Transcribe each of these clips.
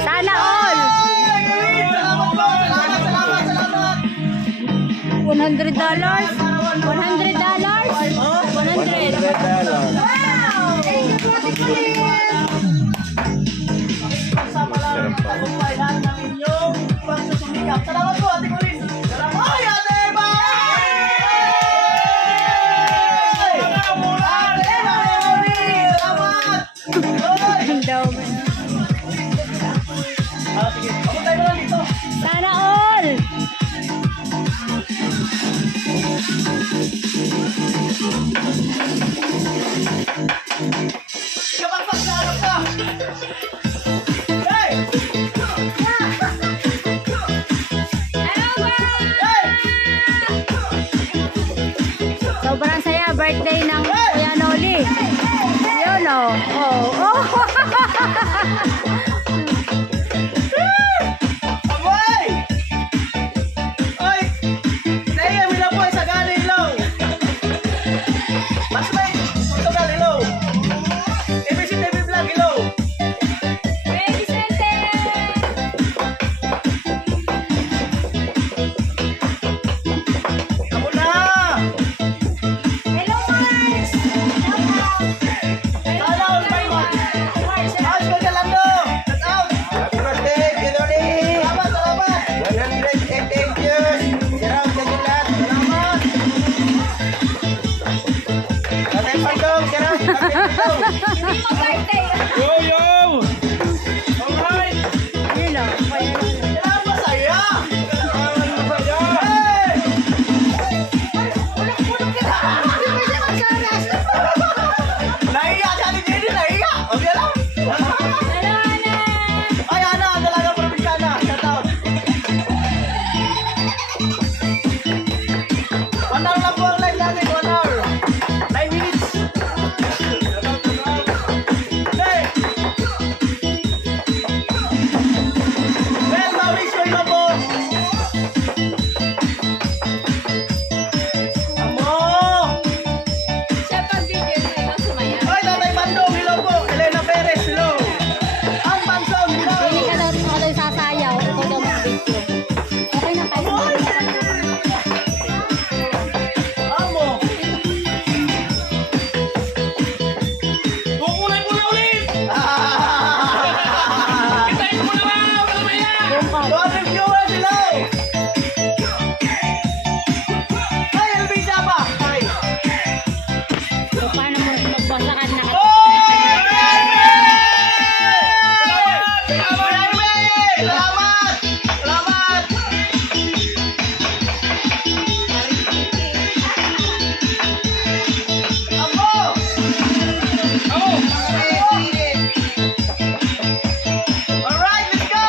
Sana all. $100. $100. $100. Salamat po, Ate Colin. Ay, Ate Eva! Ang dami. Sige, papunta mo lang dito. Sana all. Kapagpag sa harap ka! Hey! Sobrang saya birthday ng Kuya Noli. Yun oh. Oh. Aboy! Oy! Naiya, mila po sa Galilaw. Mas may ito Galilaw. ABC TV Vlog, hello. Amo na! Shout out, my God. How's your Galando? Shout out. Happy birthday, Kinoli! Salamat, salamat. 188 years! Shout out sa inyo lahat! Salamat. Tatay Pagdong, shout out! Tatay Pagdong! Yo, yo! Alright! Yun oh. Kuya Noli. Kailangan masaya! Kailangan masaya! Hey! Nahiya si Ate Jenny, nahiya! Okay lang? Ay, Ana, dalaga probinsana. Shout out. 1 hour lang po ang live natin, 1 hour. 9 minutes. Hey! Well, Mauricio, ikaw po. Amo! Ay, Tatay Bandong, hello po. Elena Perez, hello. Ang Bansong, hello. Hindi ka daw sasayaw. Ikaw daw mag-video. Okay na kayo. Amo. Kukulay mo na ulit. Kitain mo na ba? Doon ka. Mga viewers, hello. Ay, LB Java. Ay. So, paano mo magbasakan na ka? Salamat! Salamat! Ako! Alright, let's go!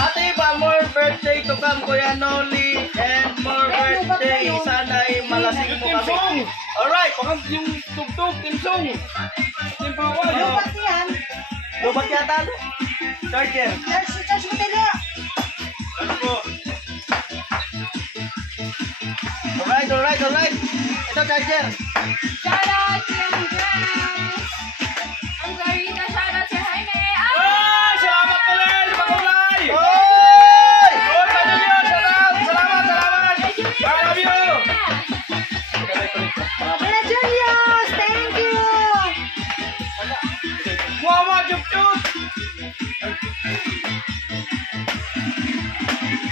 Ate Iba, more birthday to come, Kuya Noli, and more birthday. Sana'y malasing mo kami. Alright! Yung tugtog, timsong. Timpawa, yun. Lubat yata, no? Charger. Alright, alright, alright. Ito, charger. Shoutout yung guys. Ang Sarita, shoutout si Jaime. Ah! Ay! Salamat ulit! Makulay! Oy! Oy, Padre Dios! Salamat! Salamat! I love you! Kuya Julius, thank you. Wawa! Chup-chup!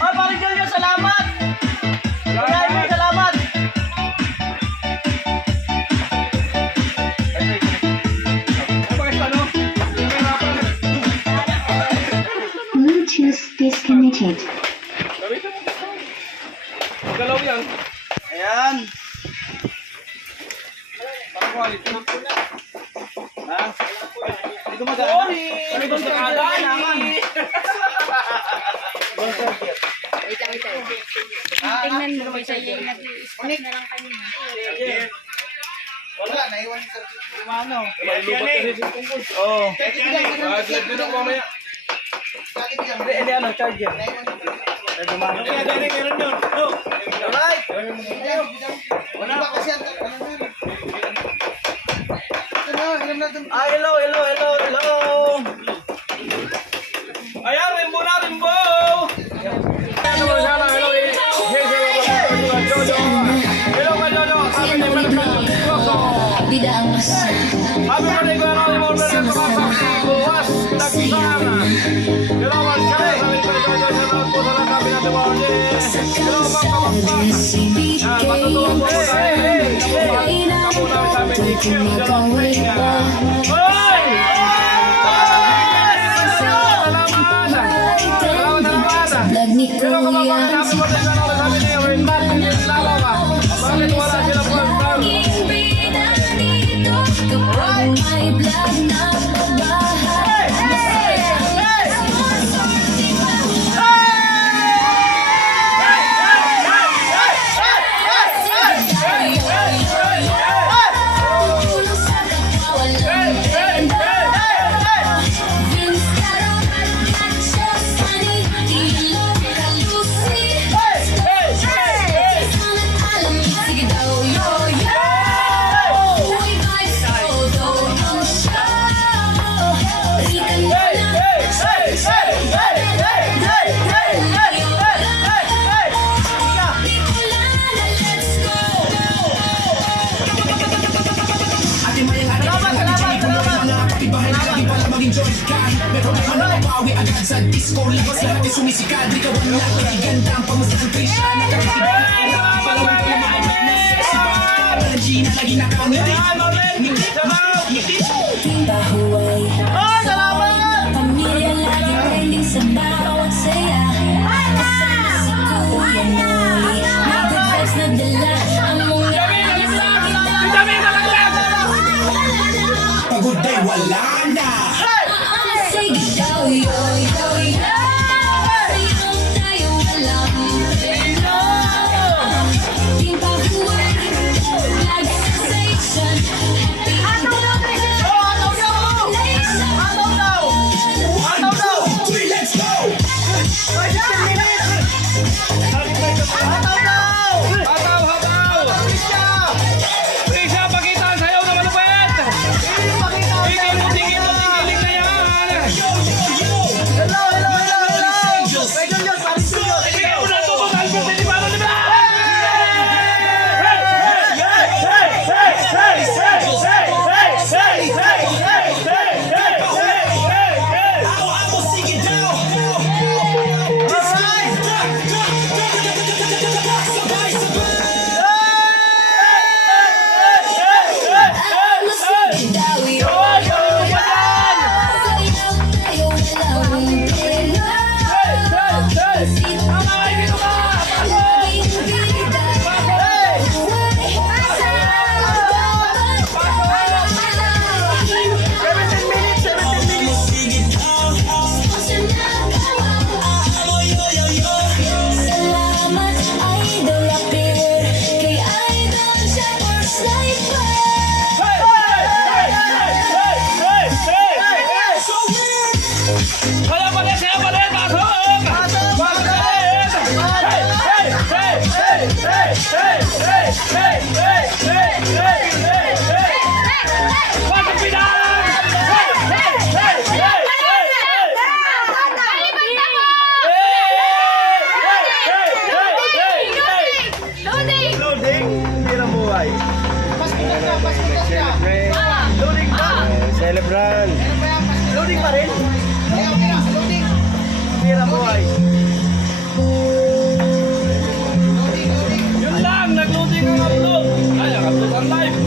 Ay, Paring Julio, salamat! Kuya Jaime, salamat! Bluetooth disconnected. Galaw yan. Ayan. Ha? Hindi ko magana. Ano bang charger kailangan? Wait lang. Tingnan mo kung siya yung nag-i-stop na lang kanina. Wala, naiwan yung charger. Ano? Lubat kasi si Tungkol. Oo. Live din ako mamaya. Bakit yan? Hindi ano, charger. Naiwan yung charger. Ay, gumana. Kaya dali meron yun. Look. Alright. Wala pa kasi ang ano na yun. Ito na, ilam natin. Ah, hello. Ayan, rimbo na, rimbo! Hello, hello, hello. Hello, Jojo. Sabi ni Melvin Rosso. Sabi mo ni Kuya Rolly Morgan na tumasak si Buwas Nagsana. Hello, Marcel. Sabi ko, Jojo, po sa nakabi na Duwarte. Hello, mga kamangkas. Yan, matutulong po tayo. Kamu na sabi ni Kim Jalong. Hoy! Pero kapag sabi mo tayo na sabi niya, we're not nilalaw ka. Bakit wala sila po ang tao? Pagod ay wala na. Let's go! Prisya, pakita ang sayaw na malupit! Tingin mo, tingiling na yan! Hello. Kuya Julio, Paring Julio. Ikaw na ito kung Albert de Libano, di ba? Ako, sige daw. Kaya pala siya pala, pasok! Hey! Hirap buhay. Celebrate. Loading ba? Celebrant. Loading pa rin? Hirap buhay. Yun lang, nag-loading ang upload. Ay, ang upload ang live.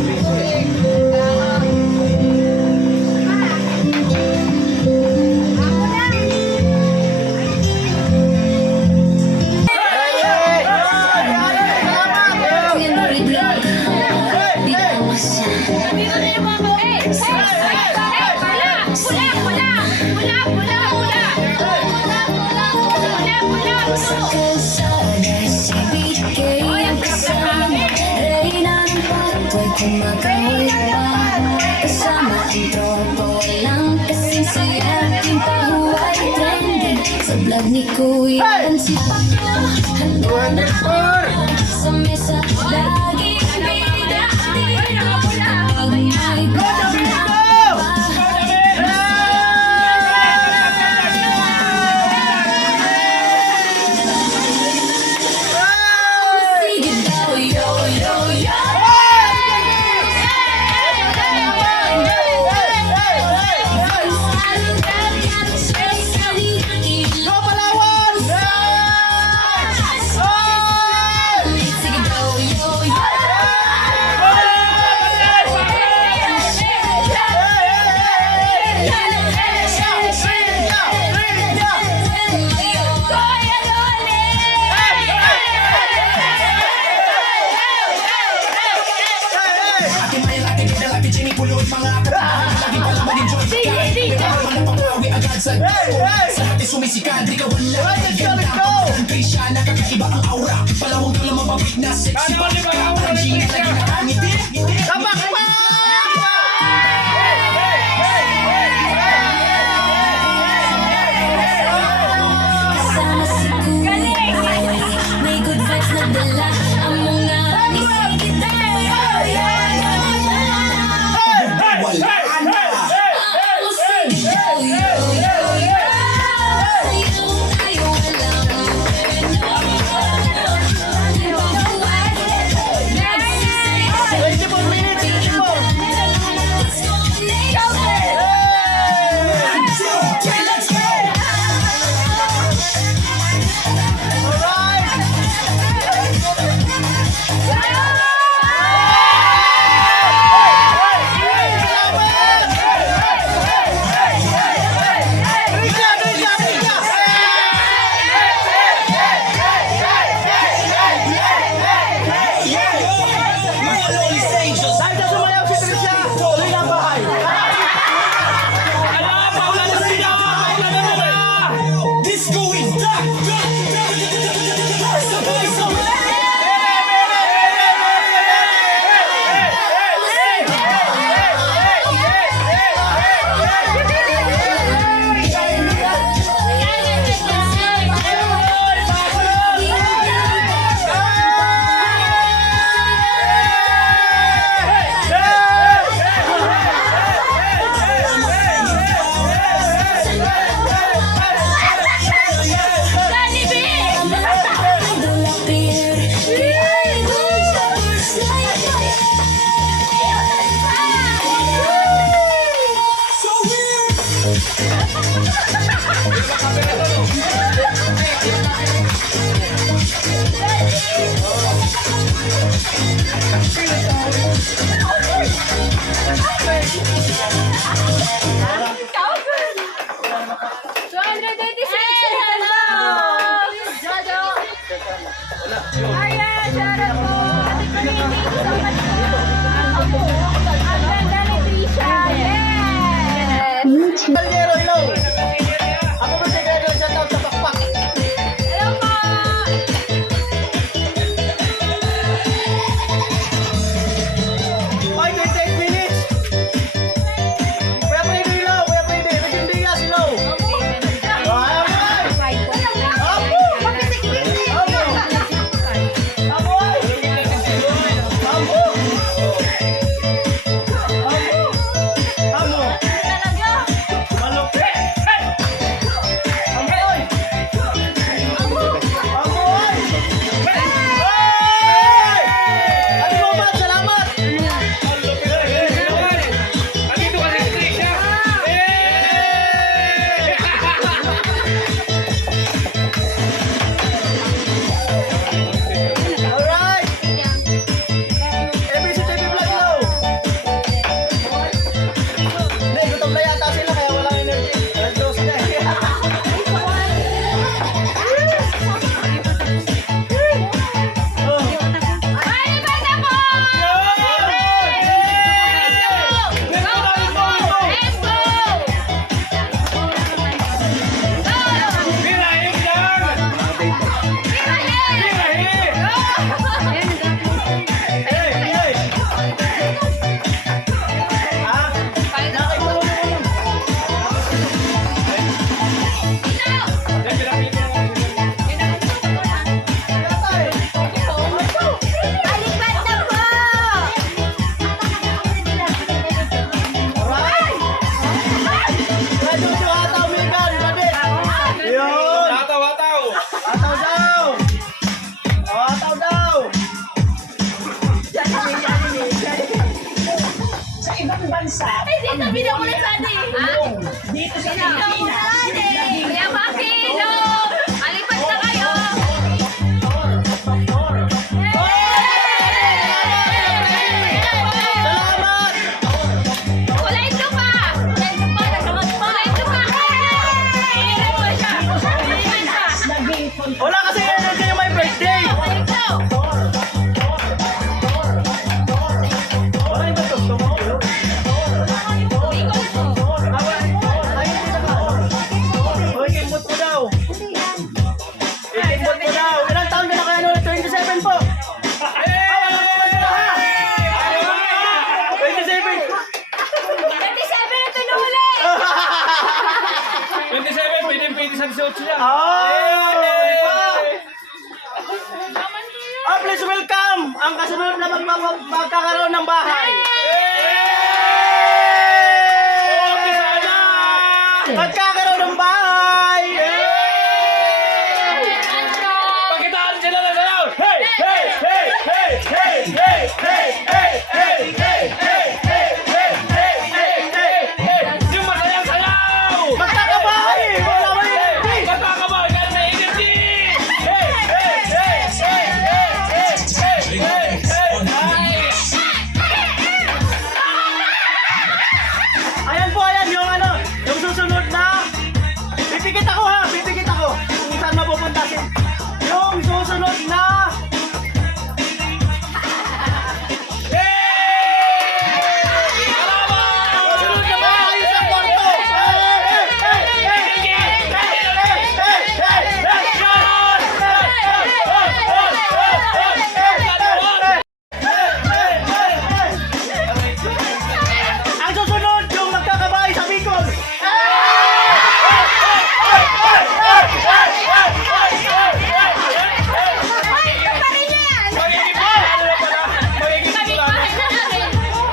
Nandito na yung mga Kumakaway pa kasama ang tropa, walang kasing saya. Yung pahuway trending sa vlog ni Kuya. Ang sipak ko, handa na ako sa mesa. Lagi bida, di na pag may sige daw, yo, yo, yo. Sumisikat, di ka wala. Let's go! Kay siya nakakaiba ang aura. Palawag ka lang mababit na sexy. Ano, di ba? Ang gina lagi nakangiti. Tapak pa! Kasama si Kuya, may good vibes na dala. Ang mga isige daw, yo, yo, yo, yo. Wala na. Ang sige daw, yo, yo, yo. Yung tayo walang Mga Lolis Angels. Dahil sa sumayaw si Trisha, tuloy na bahay. Ala, paula na sila! Paula na nila! Disco is back. Sabay, sabay. So weird. Ayan, shoutout po. Ate Corinne, thank you so much po. Ang ganda ni Trisha. Yes! Bluetooth. Kaldero, hello! Ako ba si Gregor, shout out sa Pakpak. Hello po! Ay, 28 minutes! Kuya Preno, hello! Kuya ibang bansa. Ay, dito, binamulat sana eh. Ha? Dito sa Binamulat eh. Kuya Maki, no! Alipat na kayo! Salamat! Kulay ito pa! Kulay ito pa! Kulay ito pa! Iirin mo siya! Iirin siya! naging control. Wala kasi energy yung may birthday. Kulay ito! Wala ba ito? Hindi ko ito. Hoy, kimbot mo daw. Kimbot mo daw. Ilang taon ka na kaya nun? 27 po. 27. 37 ito na uli! 27, pwede sa 18 niya. Please welcome ang kasunod na magkakaroon ng bahay. Magkakaroon ng bahay. Pakitaan sila na sayaw! Hey! Hey! Hey! Hey! Hey! Hey! Hey! Hey! Hey! Hey! Hey! Hey! Hey! Hey! Hey! Hey! Hey! Yung masayang sayaw! Magkakabahay. Wala ba yun? Magkakabahay ka na energy! Hey! Hey! Hey! Hey! Hey! Hey! Hey! Hey! Ayan po, ayan yung ano, yung susunod na. Pipikit ako ha, pipikit ako. Kung saan mapupunta si... Yung susunod na... Susunod na bahay sa kwarto. Ang susunod, yung magkakabahay sa Bicol.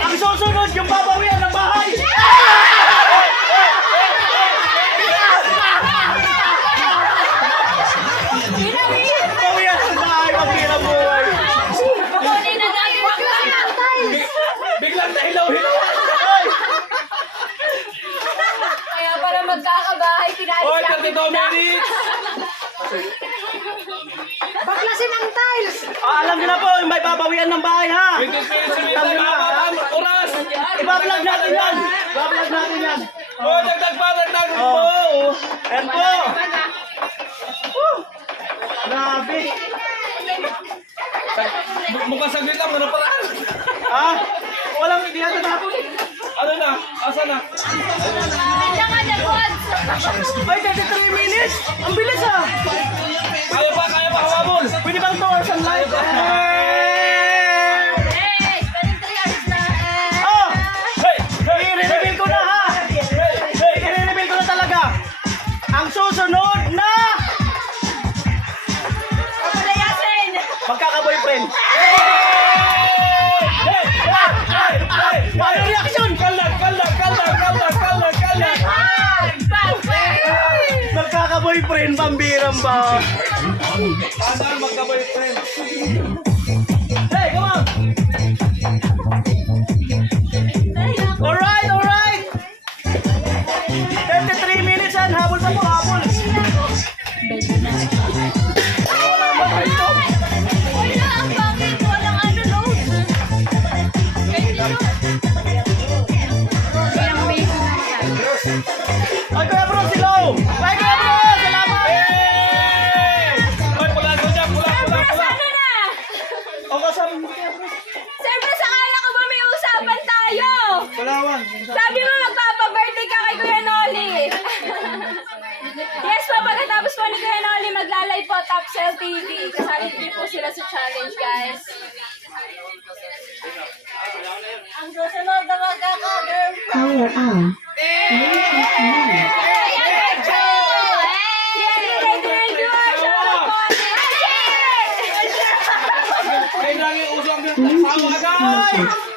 Ang susunod, yung babawian ng bahay. Bawian ng bahay, maghirap buhay. Kukunin na natin ang tiles! Biglang nahilaw-hilaw! Kaya para magkakabahay, pinalis Oy, natin 32 minutes! Baklasin ang tiles. Alam niyo na po, yung may babawian ng bahay ha. 20 minutes ulit na mababang oras! Ibablog natin yan. Ibablog natin yan. Oh, dagdag pa, dagdag po! Yan po. Grabe. Mukhang saglit lang, ano paraan? Ha? Walang hindi natin tapos. Ano na? Asa na? Bigla ka na, Gods! Ay, 33 minutes. Ang bilis ha. Kaya pa, hawabol! Pwede bang 2 hours ang live? Hey! 23 hours na! Oh! Hey! Hey! I-reveal ko na ha. I-reveal ko na talaga. Ang susunod na Palayasin! magkaka-boyfriend. Ano reaction? Kalag! Magkaka-boyfriend, pambirang ba? Sana magka-boyfriend. Hey, come on! Alright, alright! 33 minutes yan, habol pa po, habol. Wala, ang pangit! Walang ano, load! Ilang beses na yan. Ay, Kuya Bro, silaw! Ay, Kuya Bro, salamat! Oy, pula dyan, pula! Ano na? O, kasama mo, Kuya Bro. Siyempre, sakala ko ba may usapan tayo? Salawan. Sabi mo magpapa-birthday ka kay Kuya Noli. Yes po, pagkatapos po ni Kuya Noli, maglalay po Top Cell TV. Kasali din po sila sa challenge, guys. Ang susunod na magkaka-girl. Power on. Ayan, Rachel! Ready, shout-out po ate. Ay, lagi usang Bluetooth connected.